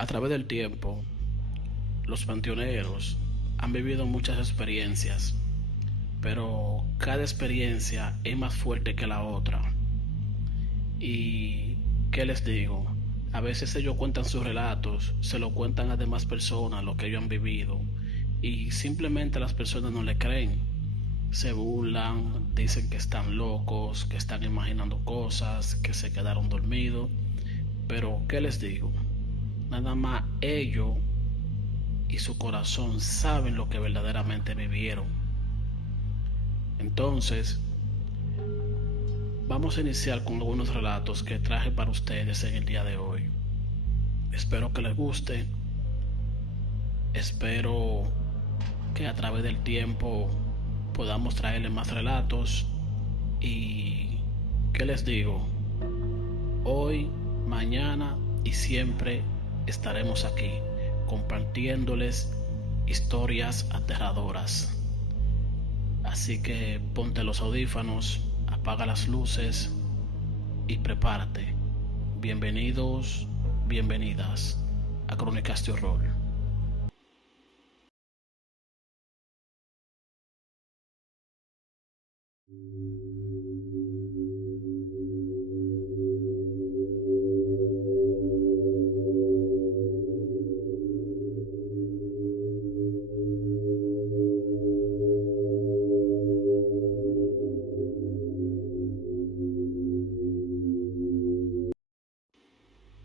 A través del tiempo, los panteoneros han vivido muchas experiencias, pero cada experiencia es más fuerte que la otra. Y, ¿qué les digo? A veces ellos cuentan sus relatos, se lo cuentan a demás personas lo que ellos han vivido, y simplemente las personas no le creen. Se burlan, dicen que están locos, que están imaginando cosas, que se quedaron dormidos. Pero, ¿qué les digo? Nada más ellos y su corazón saben lo que verdaderamente vivieron. Entonces, vamos a iniciar con algunos relatos que traje para ustedes en el día de hoy. Espero que les guste, espero que a través del tiempo podamos traerles más relatos y, ¿qué les digo? Hoy, mañana y siempre estaremos aquí compartiéndoles historias aterradoras. Así que ponte los audífonos, apaga las luces y prepárate. Bienvenidos, bienvenidas a Crónicas de Horror.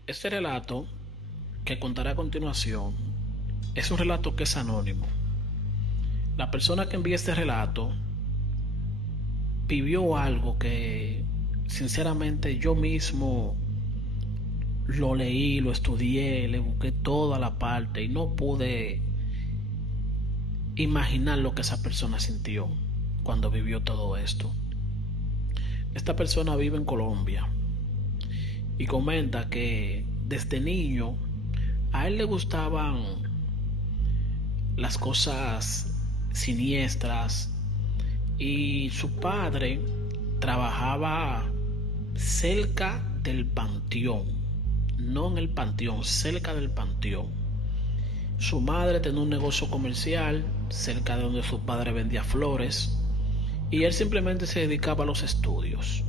Este relato que contaré a continuación es un relato que es anónimo. La persona que envía este relato vivió algo que sinceramente yo mismo lo leí, lo estudié, le busqué toda la parte y no pude imaginar lo que esa persona sintió cuando vivió todo esto. Esta persona vive en Colombia y comenta que desde niño a él le gustaban las cosas siniestras y su padre trabajaba cerca del panteón, no en el panteón, cerca del panteón. Su madre tenía un negocio comercial cerca de donde su padre vendía flores y él simplemente se dedicaba a los estudios.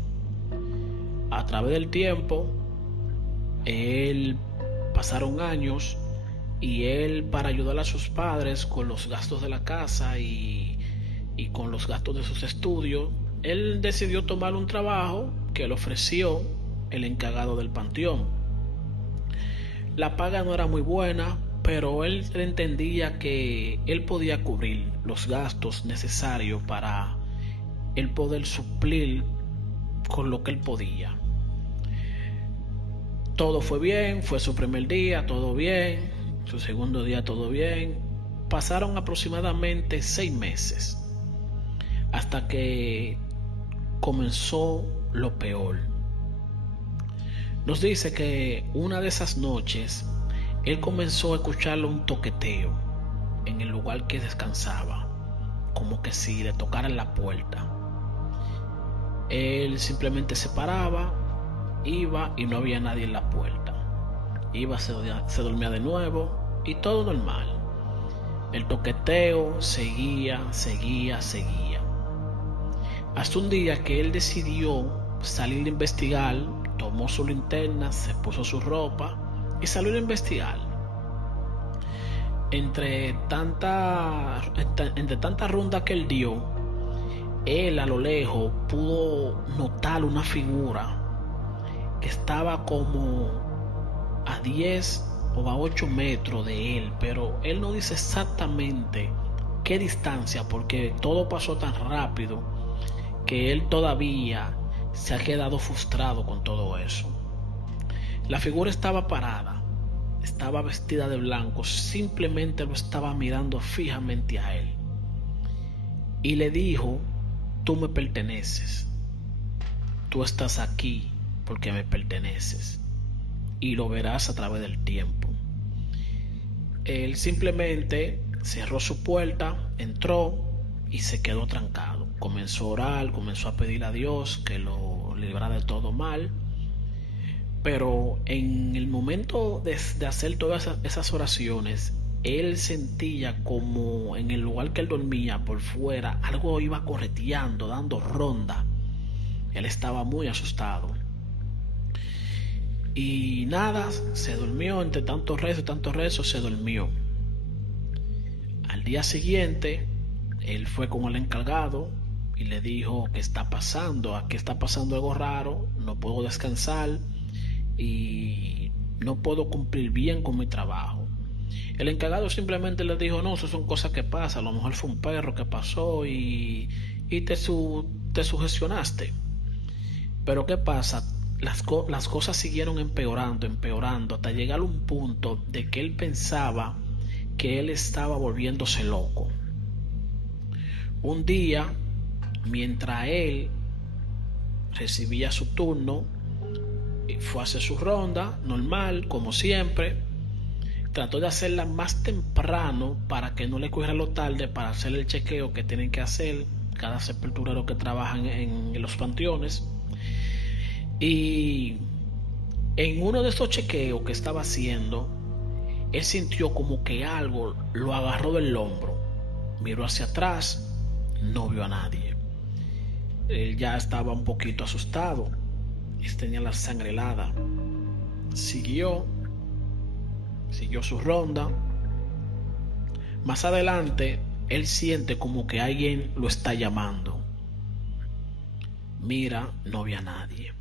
A través del tiempo, él pasaron años y él, para ayudar a sus padres con los gastos de la casa y con los gastos de sus estudios, él decidió tomar un trabajo que le ofreció el encargado del panteón. La paga no era muy buena, pero él entendía que él podía cubrir los gastos necesarios para él poder suplir con lo que él podía. Todo fue bien, fue su primer día, todo bien, su segundo día, todo bien. Pasaron aproximadamente 6 meses hasta que comenzó lo peor. Nos dice que una de esas noches él comenzó a escucharle un toqueteo en el lugar que descansaba, como que si le tocaran la puerta. Él simplemente se paraba, iba y no había nadie en la puerta. Iba, se dormía de nuevo y todo normal. El toqueteo seguía. Hasta un día que él decidió salir a investigar, tomó su linterna, se puso su ropa y salió a investigar. Entre tanta ronda que él dio, él a lo lejos pudo notar una figura que estaba como a 10 o a 8 metros de él, pero él no dice exactamente qué distancia porque todo pasó tan rápido que él todavía se ha quedado frustrado con todo eso. La figura estaba parada, estaba vestida de blanco, simplemente lo estaba mirando fijamente a él y le dijo: tú me perteneces, tú estás aquí porque me perteneces y lo verás a través del tiempo. Él simplemente cerró su puerta, entró y se quedó trancado. Comenzó a orar, comenzó a pedir a Dios que lo librara de todo mal. Pero en el momento de hacer todas esas oraciones, él sentía como en el lugar que él dormía por fuera, algo iba correteando, dando ronda. Él estaba muy asustado. Y nada, se durmió, entre tantos rezos, se durmió. Al día siguiente, él fue con el encargado y le dijo: ¿qué está pasando? Aquí está pasando algo raro, no puedo descansar y no puedo cumplir bien con mi trabajo. El encargado simplemente le dijo: no, eso son cosas que pasan, a lo mejor fue un perro que pasó y te sugestionaste. Pero ¿qué pasa? Las cosas siguieron empeorando, hasta llegar a un punto de que él pensaba que él estaba volviéndose loco. Un día, mientras él recibía su turno, fue a hacer su ronda, normal, como siempre. Trató de hacerla más temprano para que no le cogiera lo tarde para hacer el chequeo que tienen que hacer cada sepulturero que trabaja en los panteones. Y en uno de estos chequeos que estaba haciendo, él sintió como que algo lo agarró del hombro. Miró hacia atrás, no vio a nadie. Él ya estaba un poquito asustado y tenía la sangre helada. Siguió su ronda. Más adelante, él siente como que alguien lo está llamando. Mira, no había nadie.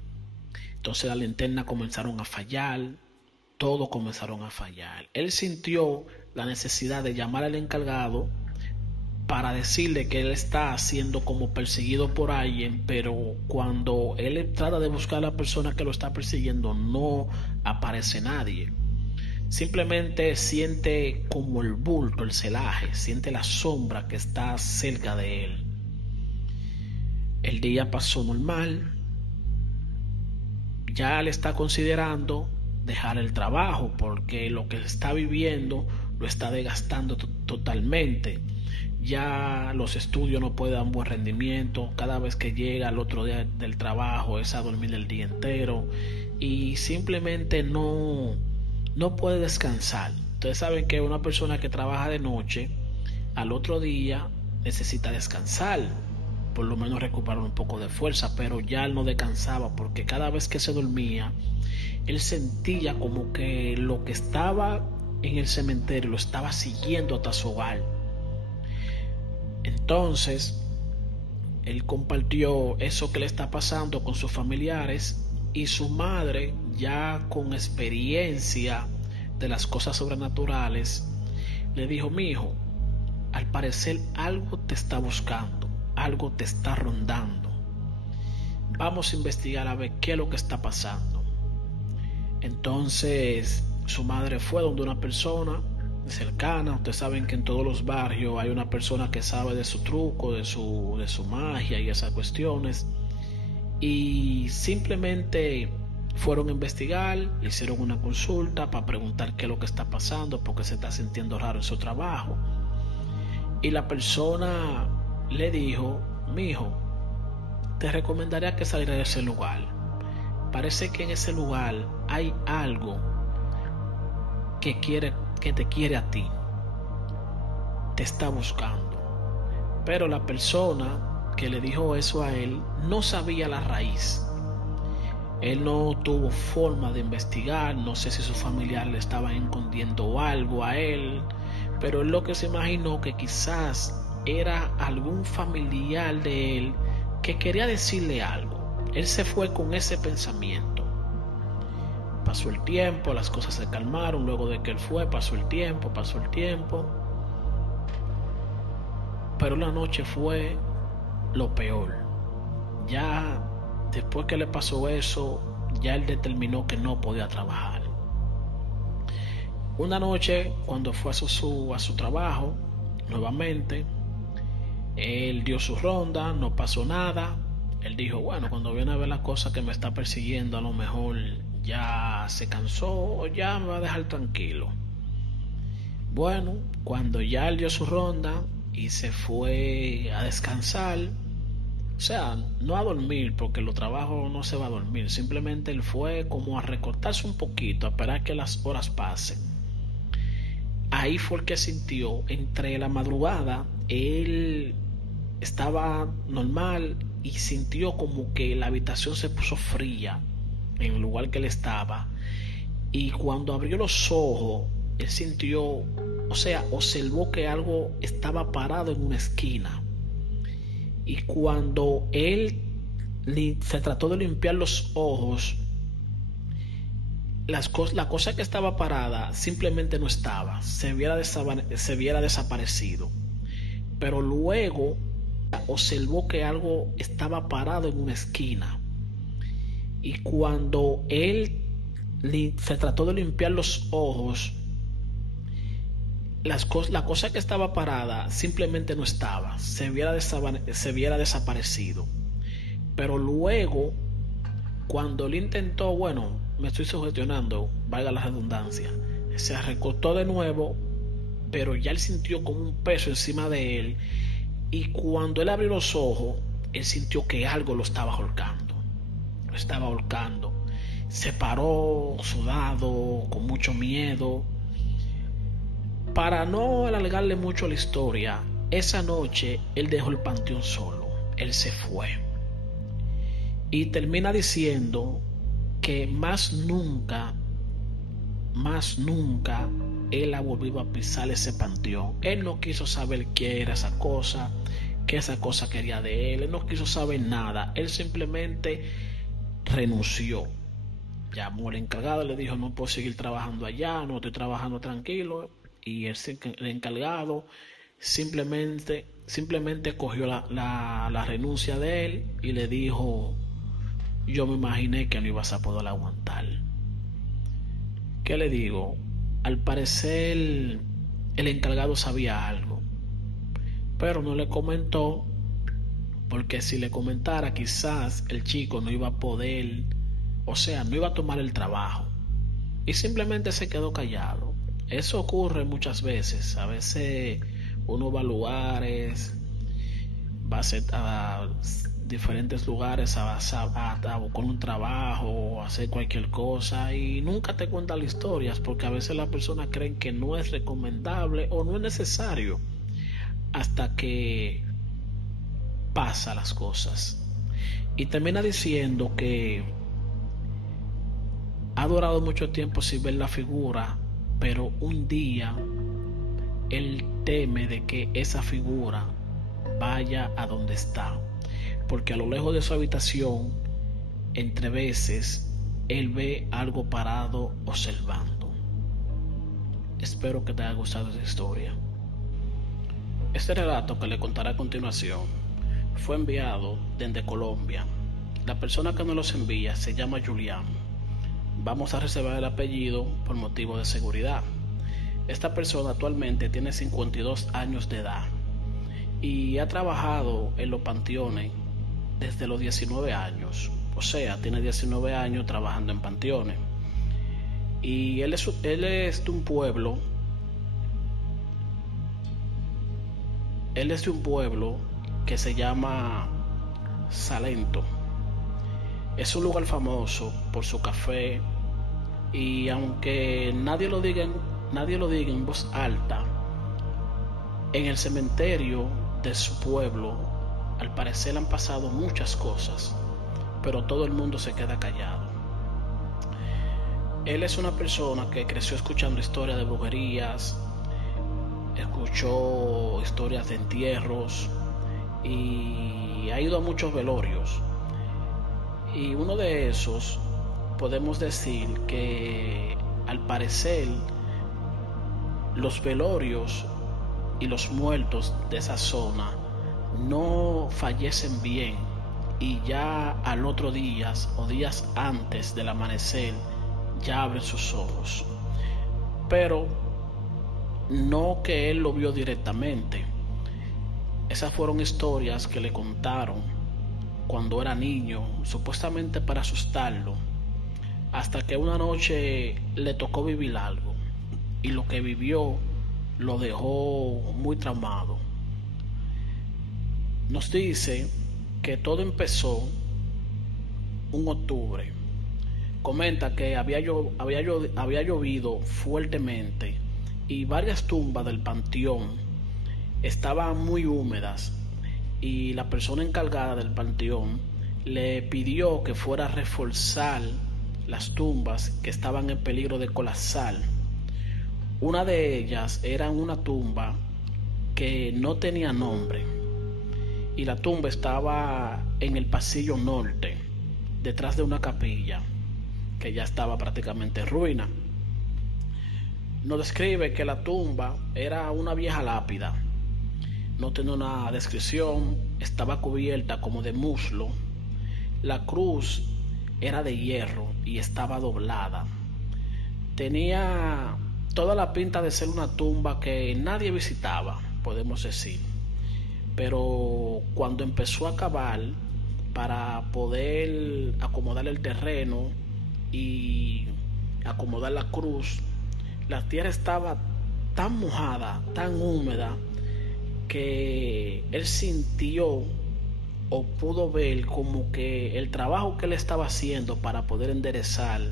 Entonces las linternas comenzaron a fallar, todo comenzaron a fallar. Él sintió la necesidad de llamar al encargado para decirle que él está siendo como perseguido por alguien, pero cuando él trata de buscar a la persona que lo está persiguiendo, no aparece nadie. Simplemente siente como el bulto, el celaje, siente la sombra que está cerca de él. El día pasó normal. Ya le está considerando dejar el trabajo porque lo que está viviendo lo está desgastando totalmente. Ya los estudios no pueden dar un buen rendimiento. Cada vez que llega al otro día del trabajo es a dormir el día entero y simplemente no puede descansar. Ustedes saben que una persona que trabaja de noche al otro día necesita descansar, por lo menos recuperar un poco de fuerza, pero ya él no descansaba porque cada vez que se dormía él sentía como que lo que estaba en el cementerio lo estaba siguiendo hasta su hogar. Entonces él compartió eso que le está pasando con sus familiares y su madre, ya con experiencia de las cosas sobrenaturales, le dijo: mi hijo, al parecer algo te está buscando, algo te está rondando. Vamos a investigar a ver qué es lo que está pasando. Entonces su madre fue donde una persona cercana. Ustedes saben que en todos los barrios hay una persona que sabe de su truco, de su magia y esas cuestiones. Y simplemente fueron a investigar, le hicieron una consulta para preguntar qué es lo que está pasando, porque se está sintiendo raro en su trabajo. Y la persona le dijo: mi hijo, te recomendaría que salieras de ese lugar. Parece que en ese lugar hay algo que te quiere a ti, te está buscando. Pero la persona que le dijo eso a él no sabía la raíz. Él no tuvo forma de investigar, no sé si sus familiares le estaban escondiendo algo a él, pero él lo que se imaginó que quizás era algún familiar de él que quería decirle algo. Él se fue con ese pensamiento. Pasó el tiempo, las cosas se calmaron. Luego de que él fue, pasó el tiempo. Pero la noche fue lo peor. Ya después que le pasó eso, ya él determinó que no podía trabajar. Una noche, cuando fue a su trabajo, nuevamente, él dio su ronda, no pasó nada. Él dijo: bueno, cuando viene a ver la cosa que me está persiguiendo, a lo mejor ya se cansó o ya me va a dejar tranquilo. Bueno, cuando ya él dio su ronda y se fue a descansar, O sea, no a dormir, porque los trabajos no se va a dormir. Simplemente él fue como a recortarse un poquito, a esperar que las horas pasen. Ahí fue el que sintió, entre la madrugada, él estaba normal y sintió como que la habitación se puso fría en el lugar que él estaba. Y cuando abrió los ojos, él sintió, o sea, observó que algo estaba parado en una esquina. Y cuando él se trató de limpiar los ojos, la cosa que estaba parada simplemente no estaba, se hubiera desaparecido. Pero luego observó que algo estaba parado en una esquina. Y cuando él se trató de limpiar los ojos, la cosa que estaba parada simplemente no estaba, se hubiera desaparecido. Pero luego, cuando él intentó, bueno, me estoy sugestionando, valga la redundancia, se recostó de nuevo, pero ya él sintió como un peso encima de él. Y cuando él abrió los ojos, él sintió que algo lo estaba ahorcando. Lo estaba ahorcando. Se paró sudado, con mucho miedo. Para no alargarle mucho la historia, esa noche él dejó el panteón solo. Él se fue. Y termina diciendo que más nunca él ha volvido a pisar ese panteón. Él no quiso saber qué era esa cosa, qué esa cosa quería de él. Él no quiso saber nada. Él simplemente renunció. Llamó al encargado, le dijo: no puedo seguir trabajando allá, no estoy trabajando tranquilo. Y el encargado simplemente cogió la renuncia de él y le dijo: yo me imaginé que no ibas a poder aguantar. ¿Qué le digo? Al parecer el encargado sabía algo, pero no le comentó, porque si le comentara quizás el chico no iba a poder, o sea, no iba a tomar el trabajo. Y simplemente se quedó callado. Eso ocurre muchas veces. A veces uno va a lugares, va a diferentes lugares a buscar un trabajo o hacer cualquier cosa, y nunca te cuentan las historias, porque a veces las personas creen que no es recomendable o no es necesario hasta que pasa las cosas. Y termina diciendo que ha durado mucho tiempo sin ver la figura, pero un día él teme de que esa figura vaya a donde está, porque a lo lejos de su habitación, entre veces, él ve algo parado observando. Espero que te haya gustado esta historia. Este relato que le contaré a continuación fue enviado desde Colombia. La persona que nos los envía se llama Julián. Vamos a reservar el apellido por motivo de seguridad. Esta persona actualmente tiene 52 años de edad y ha trabajado en los panteones desde los 19 años. O sea, tiene 19 años trabajando en panteones. Y él es de un pueblo. Él es de un pueblo que se llama Salento. Es un lugar famoso por su café, y aunque nadie lo diga en voz alta, en el cementerio de su pueblo al parecer han pasado muchas cosas, pero todo el mundo se queda callado. Él es una persona que creció escuchando historias de brujerías, escuchó historias de entierros y ha ido a muchos velorios. Y uno de esos, podemos decir que al parecer los velorios y los muertos de esa zona no fallecen bien, y ya al otro día o días antes del amanecer ya abren sus ojos. Pero no que él lo vio directamente. Esas fueron historias que le contaron cuando era niño, supuestamente para asustarlo, hasta que una noche le tocó vivir algo, y lo que vivió lo dejó muy traumado. Nos dice que todo empezó un octubre. Comenta que había llovido fuertemente y varias tumbas del panteón estaban muy húmedas, y la persona encargada del panteón le pidió que fuera a reforzar las tumbas que estaban en peligro de colapsar. Una de ellas era una tumba que no tenía nombre, y la tumba estaba en el pasillo norte, detrás de una capilla que ya estaba prácticamente en ruina. Nos describe que la tumba era una vieja lápida, no tenía una descripción, estaba cubierta como de muslo, la cruz era de hierro y estaba doblada. Tenía toda la pinta de ser una tumba que nadie visitaba, podemos decir. Pero cuando empezó a cavar para poder acomodar el terreno y acomodar la cruz, la tierra estaba tan mojada, tan húmeda, que él sintió o pudo ver como que el trabajo que él estaba haciendo para poder enderezar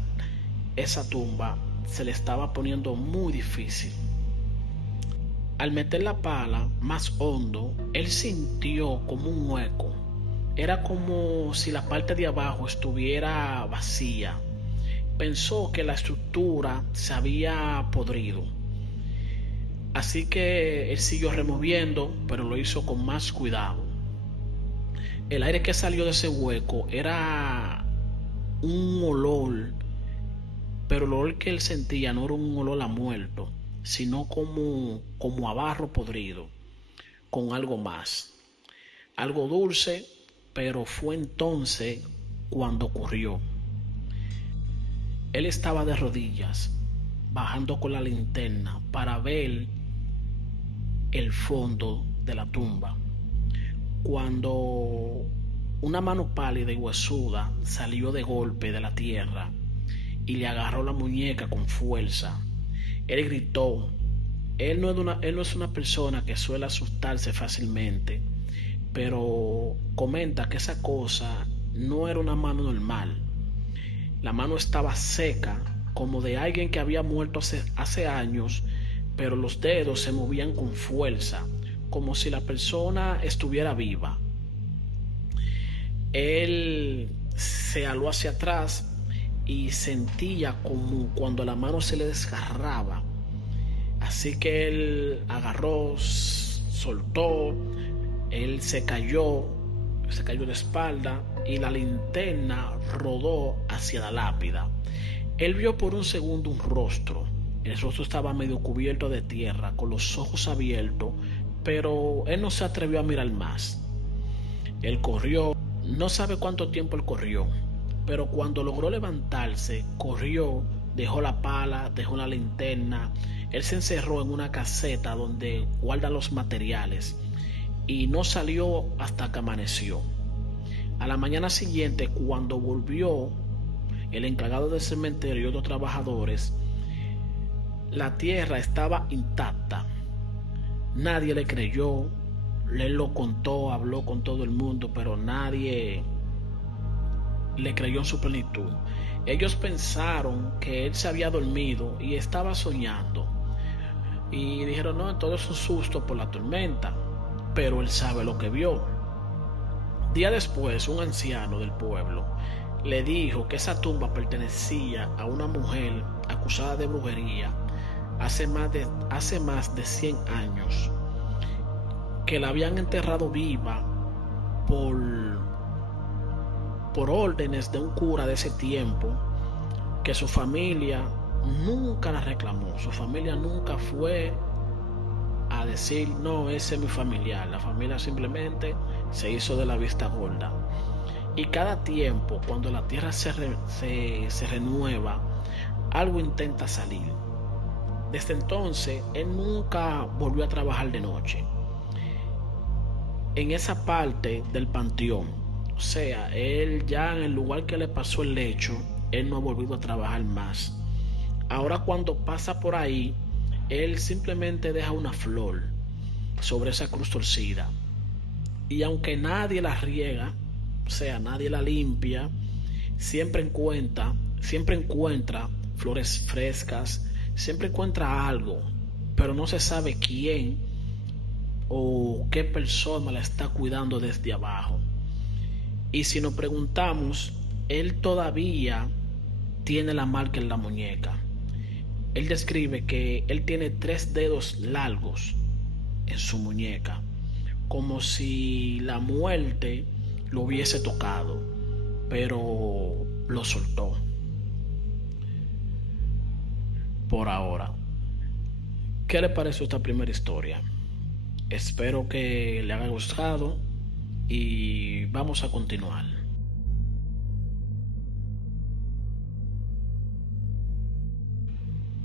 esa tumba se le estaba poniendo muy difícil. Al meter la pala más hondo, él sintió como un hueco. Era como si la parte de abajo estuviera vacía. Pensó que la estructura se había podrido. Así que él siguió removiendo, pero lo hizo con más cuidado. El aire que salió de ese hueco era un olor, pero el olor que él sentía no era un olor a muerto, sino como a barro podrido, con algo más, algo dulce. Pero fue entonces cuando ocurrió. Él estaba de rodillas, bajando con la linterna para ver el fondo de la tumba, cuando una mano pálida y huesuda salió de golpe de la tierra y le agarró la muñeca con fuerza. Él gritó. Él no es una persona que suele asustarse fácilmente, pero comenta que esa cosa no era una mano normal. La mano estaba seca, como de alguien que había muerto hace años, pero los dedos se movían con fuerza, como si la persona estuviera viva. Él se aló hacia atrás y sentía como cuando la mano se le desgarraba. Así que él agarró, soltó, él se cayó de espalda y la linterna rodó hacia la lápida. Él vio por un segundo un rostro. El rostro estaba medio cubierto de tierra, con los ojos abiertos, pero él no se atrevió a mirar más. Él corrió, no sabe cuánto tiempo él corrió, pero cuando logró levantarse, corrió, dejó la pala, dejó la linterna. Él se encerró en una caseta donde guarda los materiales y no salió hasta que amaneció. A la mañana siguiente, cuando volvió el encargado del cementerio y otros trabajadores, la tierra estaba intacta. Nadie le creyó. Él lo contó, habló con todo el mundo, pero nadie le creyó en su plenitud. Ellos pensaron que él se había dormido y estaba soñando, y dijeron: no, todo es un susto por la tormenta. Pero él sabe lo que vio. Días después, un anciano del pueblo le dijo que esa tumba pertenecía a una mujer acusada de brujería hace más de 100 años, que la habían enterrado viva por órdenes de un cura de ese tiempo, que su familia nunca la reclamó. Su familia nunca fue a decir: no, ese es mi familiar. La familia simplemente se hizo de la vista gorda. Y cada tiempo, cuando la tierra se renueva, algo intenta salir. Desde entonces, él nunca volvió a trabajar de noche en esa parte del panteón. O sea, él ya en el lugar que le pasó el hecho, él no ha volvido a trabajar más. Ahora, cuando pasa por ahí, él simplemente deja una flor sobre esa cruz torcida, y aunque nadie la riega, O sea, nadie la limpia. Siempre encuentra flores frescas, siempre encuentra algo, pero no se sabe quién o qué persona la está cuidando desde abajo. Y si nos preguntamos, él todavía tiene la marca en la muñeca. Él describe que él tiene 3 dedos largos en su muñeca, como si la muerte lo hubiese tocado, pero lo soltó por ahora. ¿Qué le pareció esta primera historia? Espero que le haya gustado y vamos a continuar.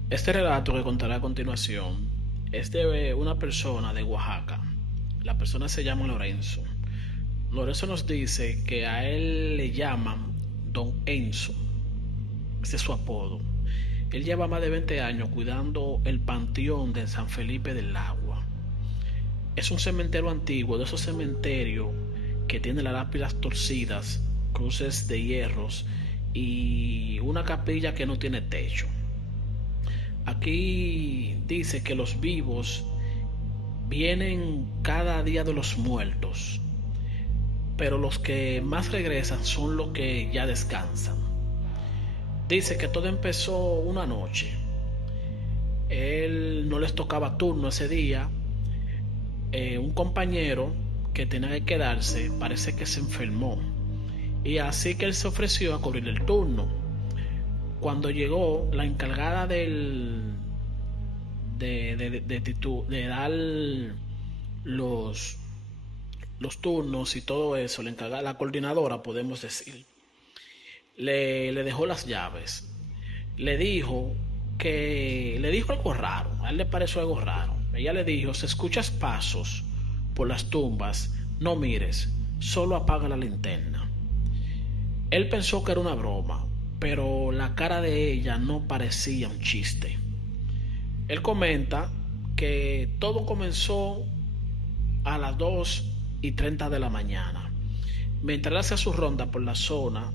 Este relato que contaré a continuación es de una persona de Oaxaca. La persona se llama Lorenzo. Lorenzo nos dice que a él le llaman Don Enzo. Ese es su apodo. Él lleva más de 20 años cuidando el panteón de San Felipe del Agua. Es un cementerio antiguo, de esos cementerios que tiene las lápidas torcidas, cruces de hierros y una capilla que no tiene techo. Aquí dice que los vivos vienen cada día de los muertos, pero los que más regresan son los que ya descansan. Dice que todo empezó una noche. Él no les tocaba turno ese día. Un compañero que tenía que quedarse parece que se enfermó, y así que él se ofreció a cubrir el turno. Cuando llegó la encargada de dar los, los turnos y todo eso, la encargada, la coordinadora podemos decir, le dejó las llaves. Le dijo algo raro, a él le pareció algo raro. Ella le dijo: si escuchas pasos por las tumbas, no mires, solo apaga la linterna. Él pensó que era una broma, pero la cara de ella no parecía un chiste. Él comenta que todo comenzó a las 2:30 de la mañana. Mientras él hacía su ronda por la zona,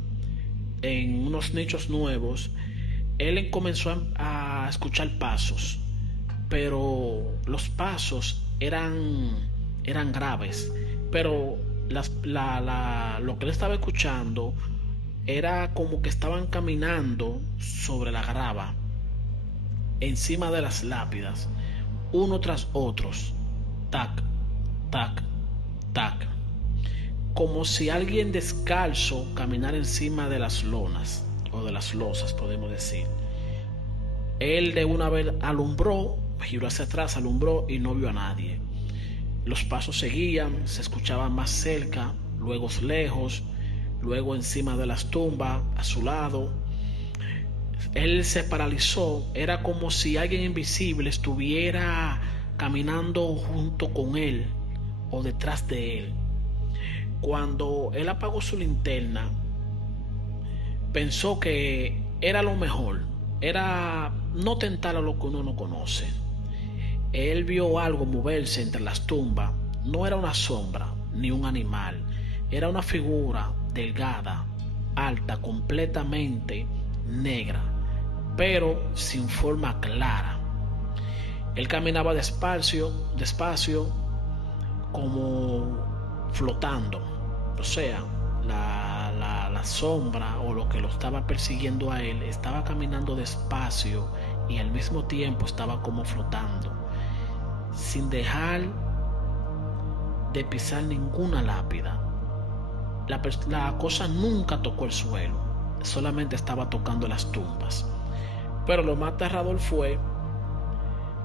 en unos nichos nuevos, él comenzó a escuchar pasos, pero los pasos eran graves, pero lo que él estaba escuchando era como que estaban caminando sobre la grava, encima de las lápidas, uno tras otros, tac, tac, tac, como si alguien descalzo caminara encima de las lonas o de las losas, podemos decir. Él de una vez alumbró, giró hacia atrás, alumbró y no vio a nadie. Los pasos seguían, se escuchaban más cerca, luego lejos, luego encima de las tumbas, a su lado. Él se paralizó, era como si alguien invisible estuviera caminando junto con él o detrás de él. Cuando él apagó su linterna, pensó que era lo mejor, era no tentar a lo que uno no conoce. Él vio algo moverse entre las tumbas. No era una sombra ni un animal, era una figura delgada, alta, completamente negra, pero sin forma clara. Él caminaba despacio, como flotando. O sea, la sombra o lo que lo estaba persiguiendo a él estaba caminando despacio y al mismo tiempo estaba como flotando, sin dejar de pisar ninguna lápida. La cosa nunca tocó el suelo, solamente estaba tocando las tumbas. Pero lo más aterrador fue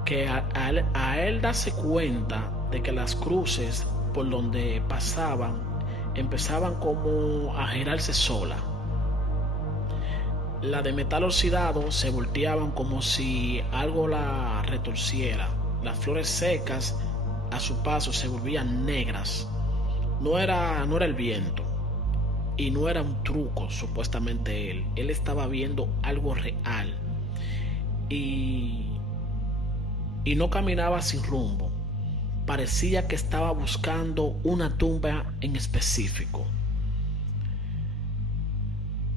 que a él darse cuenta de que las cruces por donde pasaban empezaban como a girarse sola. La de metal oxidado se volteaban como si algo la retorciera. Las flores secas a su paso se volvían negras. No era el viento y no era un truco, supuestamente él estaba viendo algo real, y no caminaba sin rumbo. Parecía que estaba buscando una tumba en específico.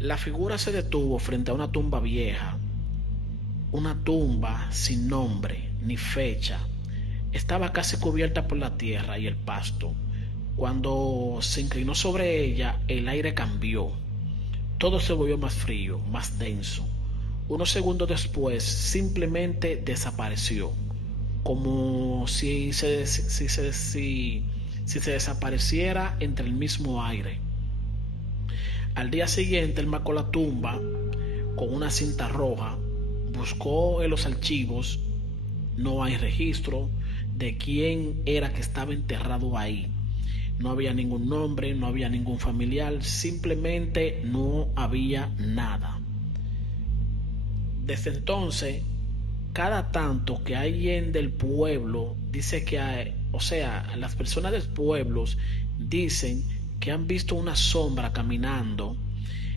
La figura se detuvo frente a una tumba vieja, una tumba sin nombre ni fecha. Estaba casi cubierta por la tierra y el pasto. Cuando se inclinó sobre ella, el aire cambió. Todo se volvió más frío, más denso. Unos segundos después, simplemente desapareció, como si se desapareciera entre el mismo aire. Al día siguiente, él marcó la tumba con una cinta roja, buscó en los archivos, no hay registro de quién era que estaba enterrado ahí. No había ningún nombre, no había ningún familiar, simplemente no había nada. Desde entonces, cada tanto que alguien del pueblo dice que hay, o sea, las personas del pueblo dicen que han visto una sombra caminando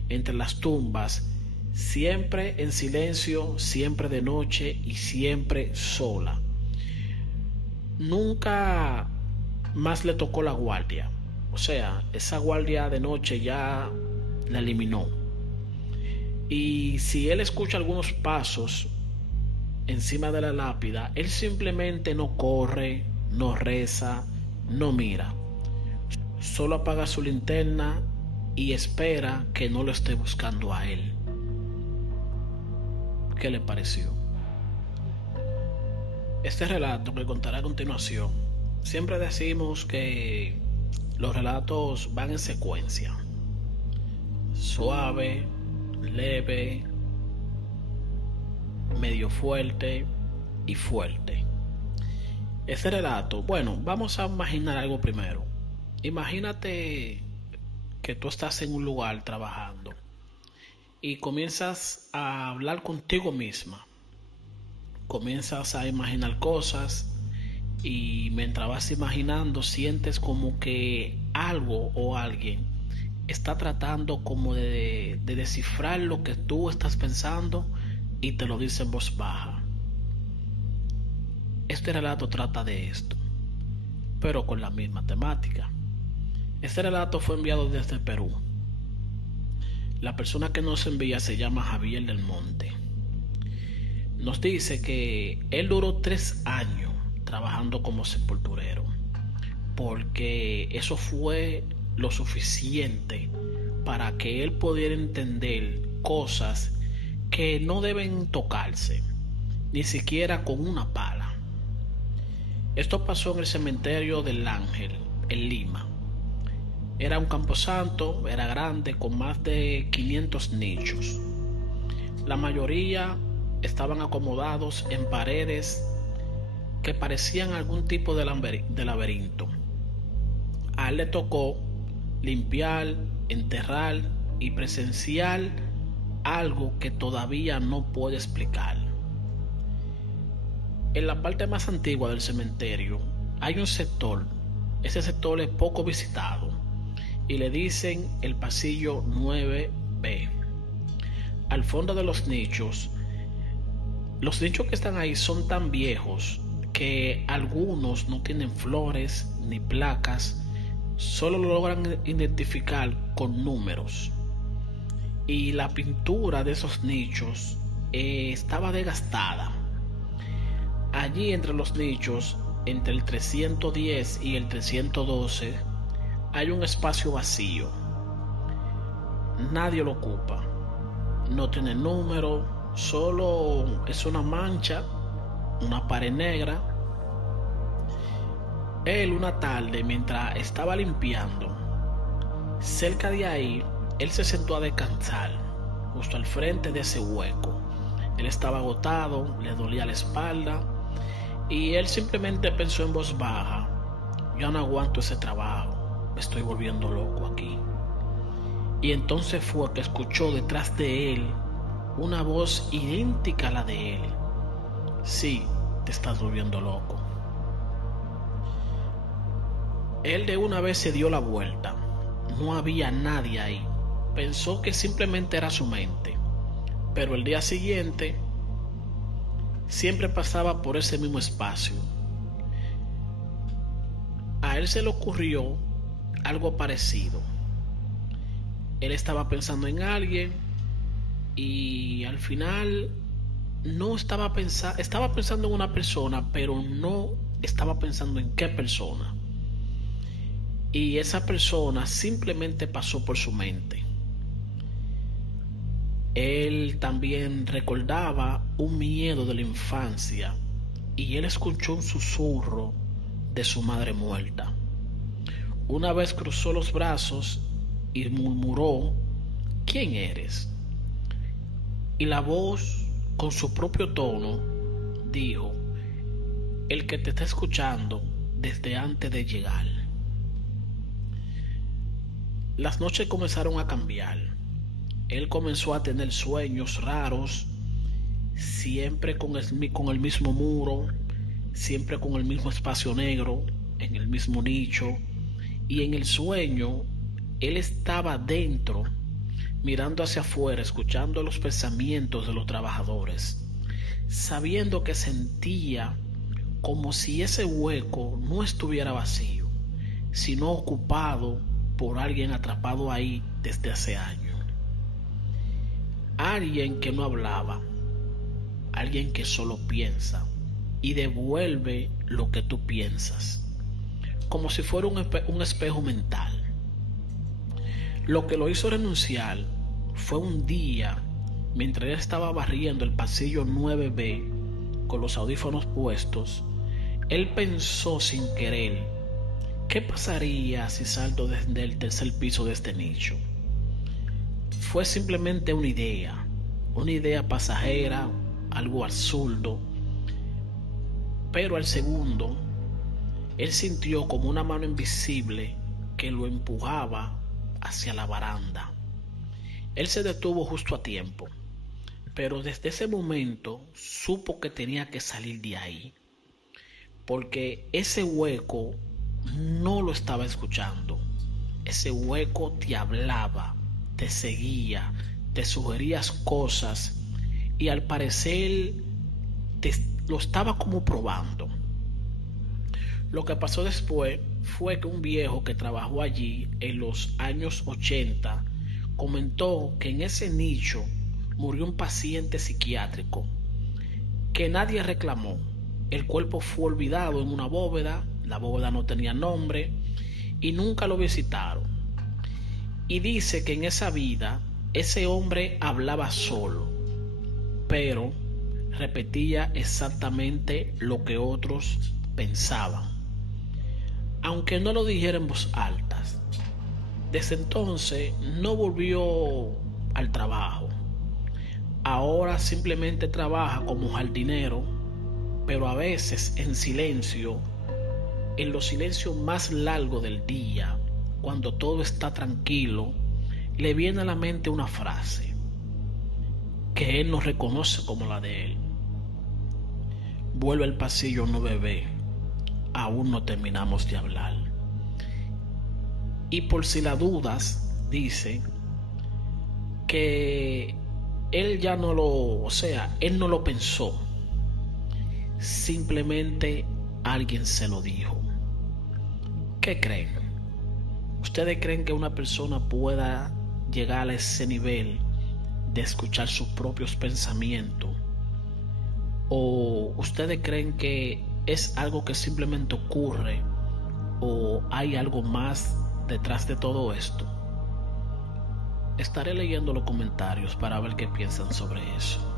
entre las tumbas, siempre en silencio, siempre de noche y siempre sola. Nunca más le tocó la guardia, o sea, esa guardia de noche ya la eliminó. Y si él escucha algunos pasos encima de la lápida, él simplemente no corre, no reza, no mira. Solo apaga su linterna y espera que no lo esté buscando a él. ¿Qué le pareció? Este relato que contaré a continuación, siempre decimos que los relatos van en secuencia. Suave, leve, medio fuerte y fuerte. Este relato, bueno, vamos a imaginar algo primero. Imagínate que tú estás en un lugar trabajando y comienzas a hablar contigo misma. Comienzas a imaginar cosas y mientras vas imaginando sientes como que algo o alguien está tratando como de descifrar lo que tú estás pensando y te lo dice en voz baja. Este relato trata de esto, pero con la misma temática. Este relato fue enviado desde Perú. La persona que nos envía se llama Javier del Monte. Nos dice que él duró 3 años trabajando como sepulturero, porque eso fue lo suficiente para que él pudiera entender cosas que no deben tocarse, ni siquiera con una pala. Esto pasó en el cementerio del Ángel, en Lima. Era un camposanto, era grande, con más de 500 nichos. La mayoría estaban acomodados en paredes que parecían algún tipo de laberinto. A él le tocó limpiar, enterrar y presenciar algo que todavía no puede explicar. En la parte más antigua del cementerio hay un sector. Ese sector es poco visitado y le dicen el pasillo 9B. Al fondo de los nichos que están ahí son tan viejos que algunos no tienen flores ni placas, solo lo logran identificar con números. Y la pintura de esos nichos estaba desgastada. Allí entre los nichos, entre el 310 y el 312, hay un espacio vacío. Nadie lo ocupa. No tiene número, solo es una mancha, una pared negra. Él una tarde, mientras estaba limpiando, cerca de ahí, él se sentó a descansar, justo al frente de ese hueco. Él estaba agotado, le dolía la espalda, y él simplemente pensó en voz baja: yo no aguanto ese trabajo, me estoy volviendo loco aquí. Y entonces fue que escuchó detrás de él una voz idéntica a la de él: sí, te estás volviendo loco. Él de una vez se dio la vuelta. No había nadie ahí. Pensó que simplemente era su mente. Pero el día siguiente siempre pasaba por ese mismo espacio. A él se le ocurrió algo parecido. Él estaba pensando en alguien y al final no estaba pensando, estaba pensando en una persona, pero no estaba pensando en qué persona. Y esa persona simplemente pasó por su mente. Él también recordaba un miedo de la infancia y él escuchó un susurro de su madre muerta. Una vez cruzó los brazos y murmuró: ¿quién eres? Y la voz, con su propio tono, dijo: el que te está escuchando desde antes de llegar. Las noches comenzaron a cambiar. Él comenzó a tener sueños raros, siempre con el mismo muro, siempre con el mismo espacio negro, en el mismo nicho. Y en el sueño, él estaba dentro, mirando hacia afuera, escuchando los pensamientos de los trabajadores, sabiendo que sentía como si ese hueco no estuviera vacío, sino ocupado por alguien atrapado ahí desde hace años. Alguien que no hablaba, alguien que solo piensa y devuelve lo que tú piensas, como si fuera un espejo mental. Lo que lo hizo renunciar fue un día, mientras él estaba barriendo el pasillo 9B con los audífonos puestos, él pensó sin querer: ¿qué pasaría si salto desde el tercer piso de este nicho? Fue simplemente una idea pasajera, algo absurdo, pero al segundo, él sintió como una mano invisible que lo empujaba hacia la baranda. Él se detuvo justo a tiempo, pero desde ese momento supo que tenía que salir de ahí, porque ese hueco no lo estaba escuchando. Ese hueco te hablaba, te seguía, te sugería cosas y al parecer lo estaba como probando. Lo que pasó después fue que un viejo que trabajó allí en los años 80 comentó que en ese nicho murió un paciente psiquiátrico que nadie reclamó. El cuerpo fue olvidado en una bóveda, la bóveda no tenía nombre y nunca lo visitaron. Y dice que en esa vida ese hombre hablaba solo, pero repetía exactamente lo que otros pensaban, aunque no lo dijera en voz alta. Desde entonces no volvió al trabajo. Ahora simplemente trabaja como jardinero, pero a veces en silencio, en los silencios más largos del día, cuando todo está tranquilo, le viene a la mente una frase que él no reconoce como la de él. Vuelve al pasillo, no bebé, aún no terminamos de hablar. Y por si la dudas, dice que él ya no lo, o sea, él no lo pensó, simplemente alguien se lo dijo. ¿Qué creen? ¿Ustedes creen que una persona pueda llegar a ese nivel de escuchar sus propios pensamientos? ¿O ustedes creen que es algo que simplemente ocurre o hay algo más detrás de todo esto? Estaré leyendo los comentarios para ver qué piensan sobre eso.